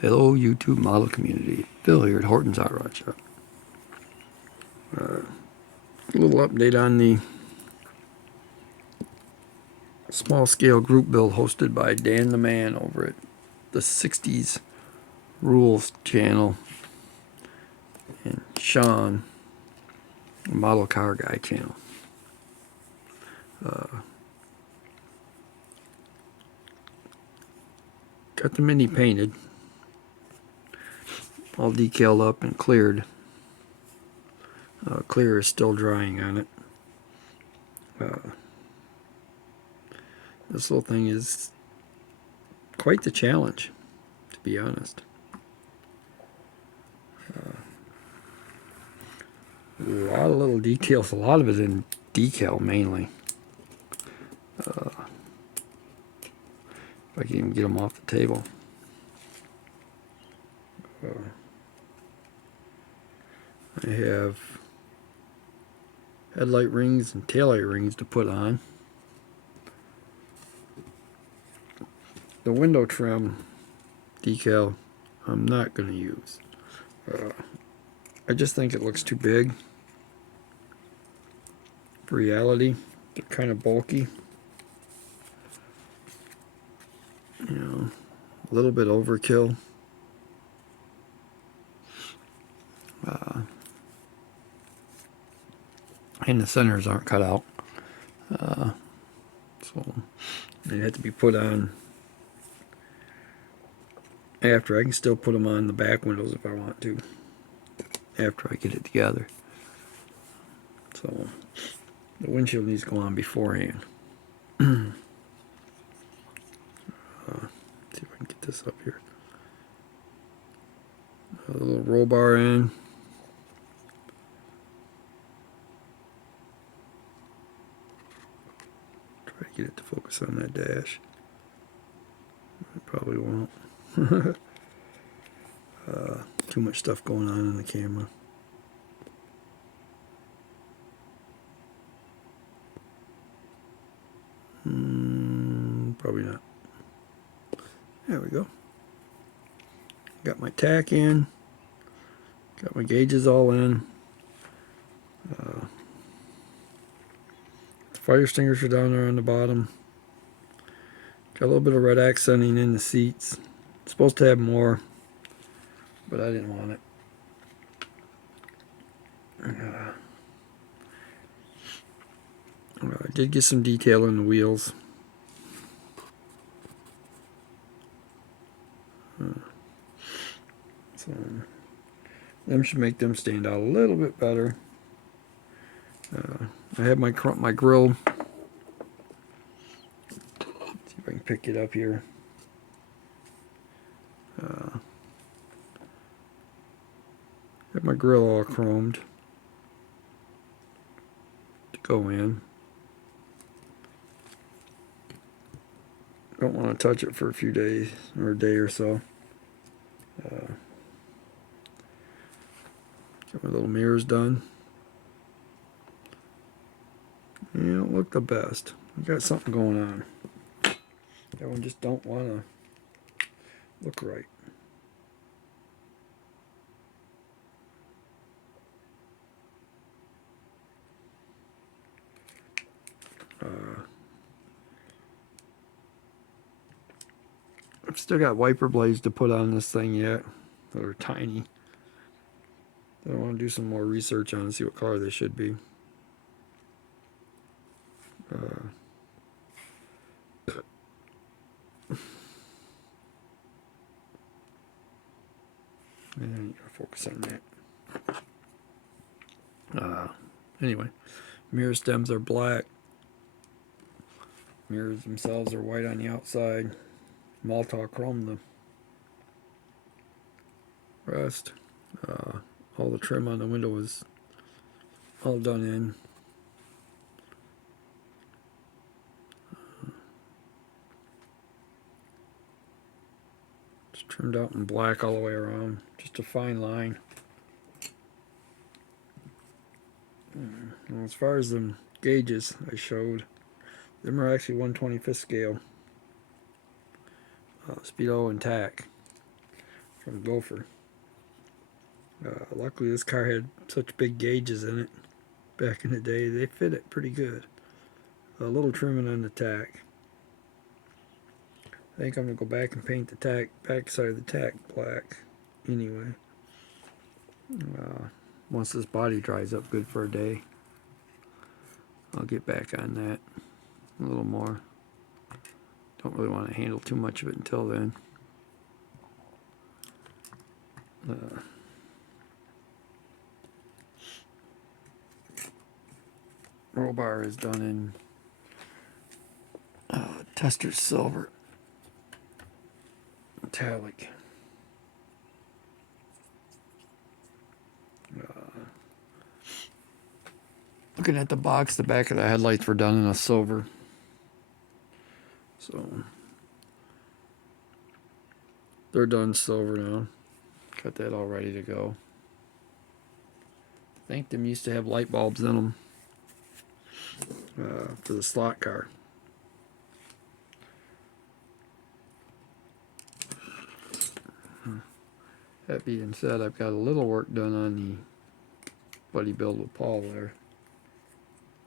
Hello YouTube model community. Phil here at Horton's Hot Rod Shop. A little update on the small scale group build hosted by Dan the Man over at the 60s Rules channel and Shawn, the Model Car Guy channel. Got the Mini painted, all decaled up and cleared. Clear is still drying on it. This little thing is quite the challenge, to be honest. A lot of little details, a lot of it in decal mainly. If I can even get them off the table. I have headlight rings and taillight rings to put on. The window trim decal I'm not going to use. I just think it looks too big for reality. They're kind of bulky. You know, a little bit overkill. And the centers aren't cut out. So they have to be put on after. I can still put them on the back windows if I want to, after I get it together. So the windshield needs to go on beforehand. See if I can get this up here. A little roll bar in. Try to get it to focus on that dash. It probably won't. Too much stuff going on in the camera. Probably not. There we go. Got my tack in. Got my gauges all in. The fire extinguisher down there on the bottom. Got a little bit of red accenting in the seats. It's supposed to have more, but I didn't want it. I did get some detail in the wheels. So them should make them stand out a little bit better. I have my grill. See if I can pick it up here. Have my grill all chromed to go in. Don't want to touch it for a few days or a day or so. Get my little mirrors done. They don't look the best. I got something going on. That one just don't want to look right. I've still got wiper blades to put on this thing yet. They're tiny. I want to do some more research on and see what color they should be. And you gotta focus on that. Anyway, mirror stems are black. Mirrors themselves are white on the outside. Malta chrome the rest. All the trim on the window is all done in. It's trimmed out in black all the way around. Just a fine line. Well, as far as the gauges I showed, them are actually 1/25th scale. Speedo and tack. from Gopher. Luckily this car had such big gauges in it back in the day. They fit it pretty good. A little trimming on the tack. I think I'm going to go back and paint the back side of the tack black anyway. Once this body dries up good for a day, I'll get back on that a little more. Don't really want to handle too much of it until then. Roll bar is done in tester silver metallic. Looking at the box, the back of the headlights were done in a silver. So they're done silver now. Got that all ready to go. I think them used to have light bulbs in them for the slot car. That being said, I've got a little work done on the buddy build with Paul there.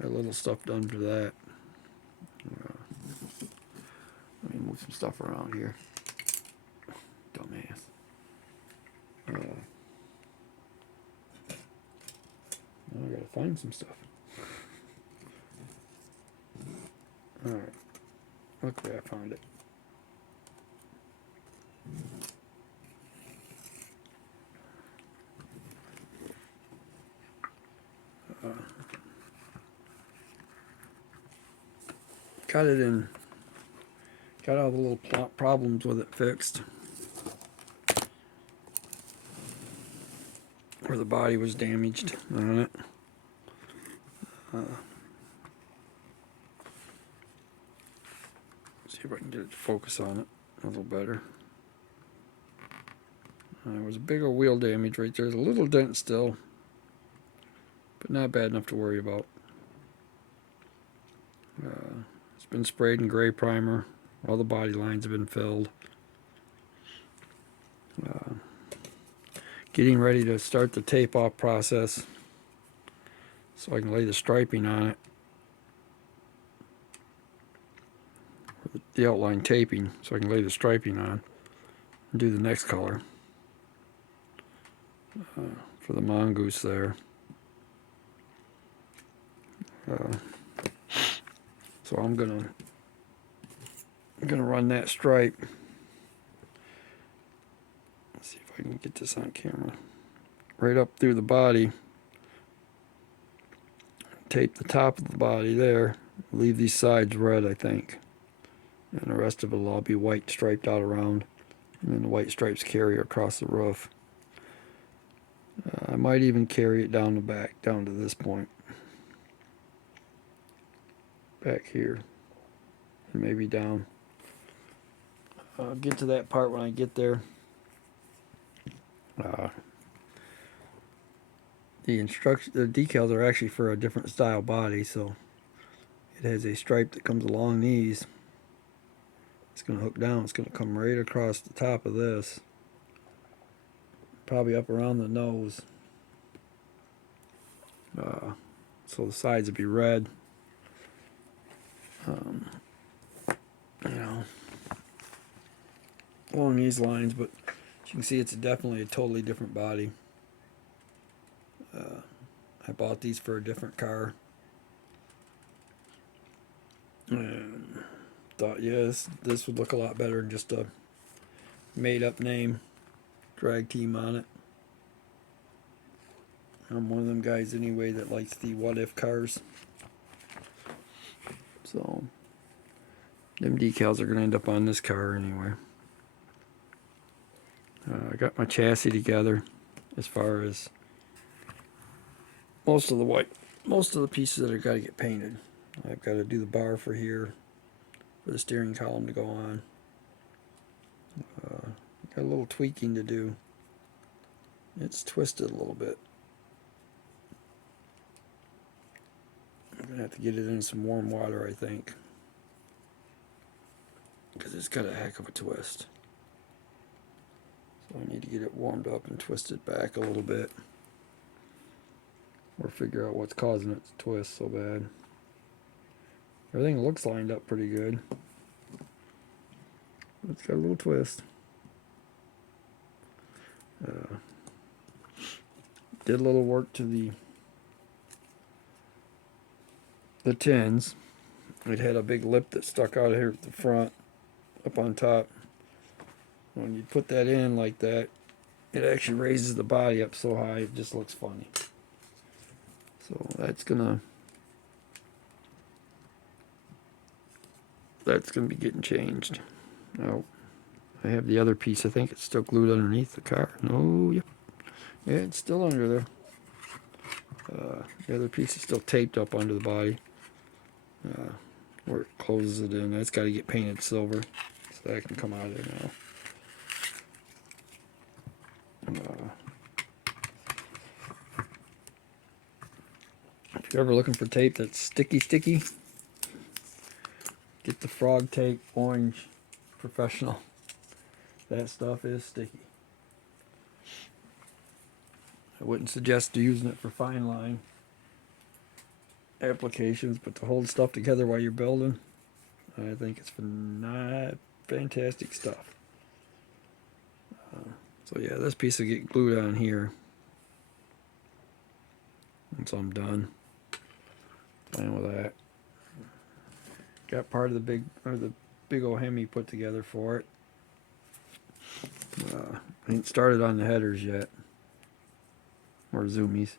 Got a little stuff done for that. Let me move some stuff around here. Dumbass. Now I gotta find some stuff. Alright. Luckily I found it. Got all the little problems with it fixed. Where the body was damaged on it. See if I can get it to focus on it a little better. There was a bigger wheel damage right there. There's a little dent still, but not bad enough to worry about. It's been sprayed in gray primer. All the body lines have been filled. Getting ready to start the tape off process so I can lay the striping on it. The outline taping so I can lay the striping on and do the next color for the mongoose there. So I'm gonna run that stripe. Let's see if I can get this on camera. Right up through the body. Tape the top of the body there. Leave these sides red, I think. And the rest of it will all be white striped out around. And then the white stripes carry across the roof. I might even carry it down the back, down to this point. Back here. And maybe down. I'll get to that part when I get there. The decals are actually for a different style body, so it has a stripe that comes along these. It's going to hook down. It's going to come right across the top of this. Probably up around the nose. So the sides will be red. You know, along these lines, but as you can see, it's definitely a totally different body. I bought these for a different car. And thought, yes, this would look a lot better than just a made-up name, drag team on it. I'm one of them guys anyway that likes the what-if cars. So, them decals are going to end up on this car anyway. I got my chassis together as far as most of the pieces that I've got to get painted. I've got to do the bar for here, for the steering column to go on. Got a little tweaking to do. It's twisted a little bit. I'm going to have to get it in some warm water, I think. Because it's got a heck of a twist. So I need to get it warmed up and twisted back a little bit, or figure out what's causing it to twist so bad. Everything looks lined up pretty good. It's got a little twist. Did a little work to the tins. It had a big lip that stuck out here at the front, up on top. When you put that in like that, it actually raises the body up so high it just looks funny. So that's gonna be getting changed. Now I have the other piece. I think it's still glued underneath the car. No, yeah, it's still under there. The other piece is still taped up under the body, where it closes it in. That's got to get painted silver, so that can come out of there now. If you're ever looking for tape that's sticky, get the Frog Tape Orange Professional. That stuff is sticky. I wouldn't suggest using it for fine line applications, but to hold stuff together while you're building, I think it's not fantastic stuff. So yeah, this piece will get glued on here once I'm done playing with that. Got part of the big old Hemi put together for it. I ain't started on the headers yet, or zoomies.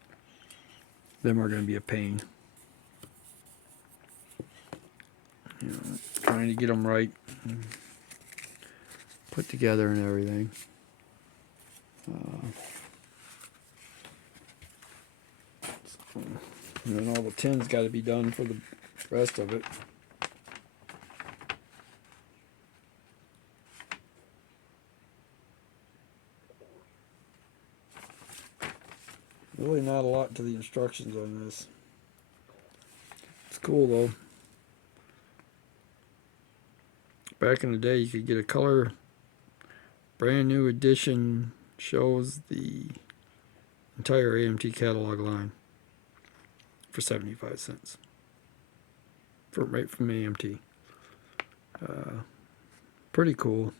Them are going to be a pain. You know, trying to get them right, put together and everything. And then all the tins got to be done for the rest of it. Really not a lot to the instructions on this. It's cool though. Back in the day you could get a color brand new edition, shows the entire AMT catalog line for 75 cents. Right from AMT. Pretty cool.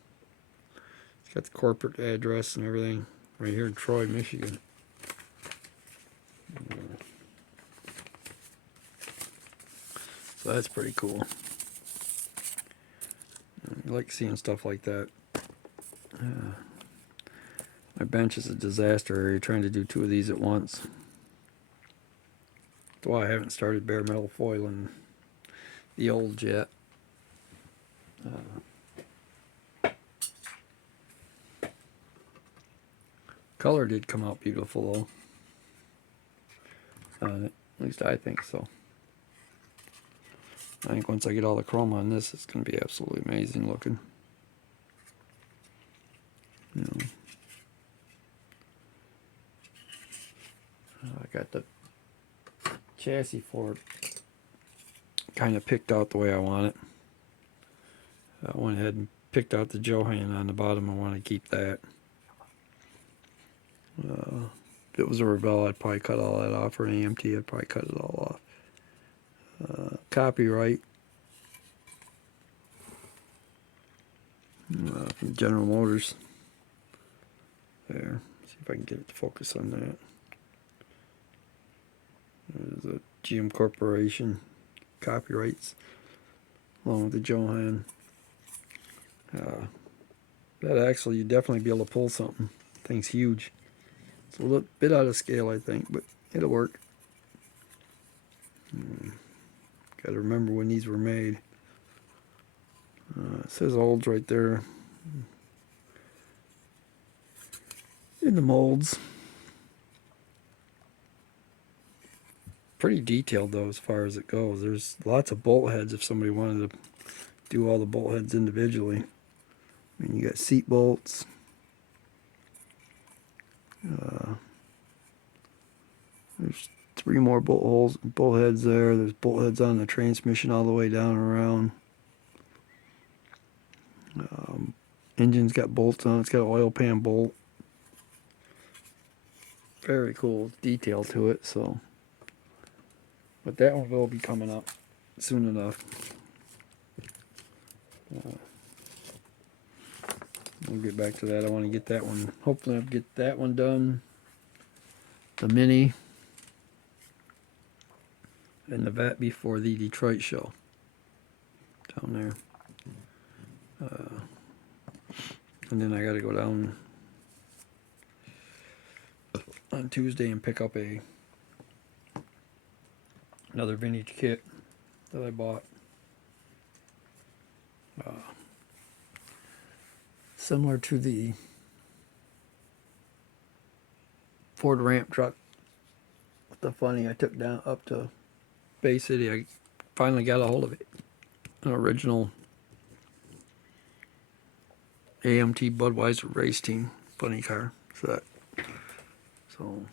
It's got the corporate address and everything right here in Troy, Michigan. So that's pretty cool. I like seeing stuff like that. My bench is a disaster area, trying to do two of these at once. That's why I haven't started bare metal foiling the old jet. Color did come out beautiful though. At least I think so. I think once I get all the chrome on this, it's going to be absolutely amazing looking. You know, I got the chassis for it kind of picked out the way I want it. I went ahead and picked out the Johan on the bottom. I want to keep that. If it was a Rebel, I'd probably cut all that off. Or an AMT, I'd probably cut it all off. Copyright from General Motors. There. See if I can get it to focus on that. There's a GM Corporation copyrights along with the Johan. That actually, you'd definitely be able to pull something. Thing's huge. It's a little bit out of scale, I think, but it'll work. Got to remember when these were made. It says olds right there in the molds. Pretty detailed though as far as it goes. There's lots of bolt heads if somebody wanted to do all the bolt heads individually. I mean, you got seat bolts. There's 3 more bolt heads there. There's bolt heads on the transmission all the way down and around. Engine's got bolts on it. It's got an oil pan bolt very cool detail to it. So, but that one will be coming up soon enough. We'll get back to that. I want to get that one. Hopefully, I'll get that one done. The mini and the vat before the Detroit show down there. And then I got to go down on Tuesday and pick up another vintage kit that I bought. Similar to the Ford ramp truck. The funny I took down up to Bay City. I finally got a hold of it. An original AMT Budweiser race team funny car set. So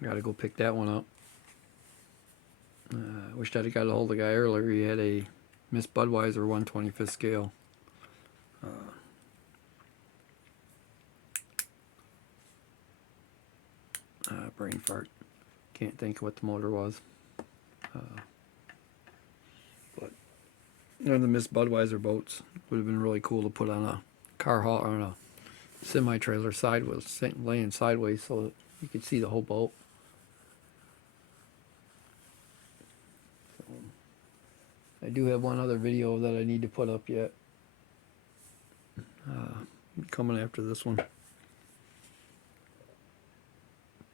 I got to go pick that one up. I wished I'd got a hold of the guy earlier. He had a Miss Budweiser 125th scale. Brain fart. Can't think of what the motor was. But one of the Miss Budweiser boats would have been really cool to put on a car haul or on a semi-trailer sideways, laying sideways so that you could see the whole boat. So, I do have one other video that I need to put up yet. Coming after this one.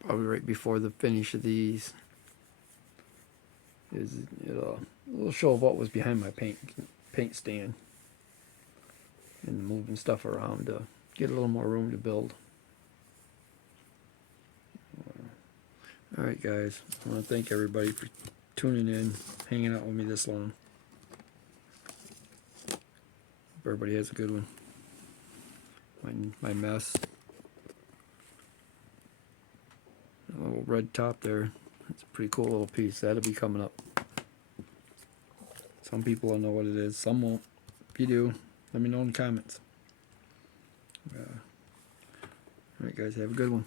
Probably right before the finish of these. It'll show what was behind my paint stand and moving stuff around to get a little more room to build. Alright guys, I want to thank everybody for tuning in, hanging out with me this long. Hope everybody has a good one. My mess. A little red top there. It's a pretty cool little piece. That'll be coming up. Some people will know what it is. Some won't. If you do, let me know in the comments. Alright guys, have a good one.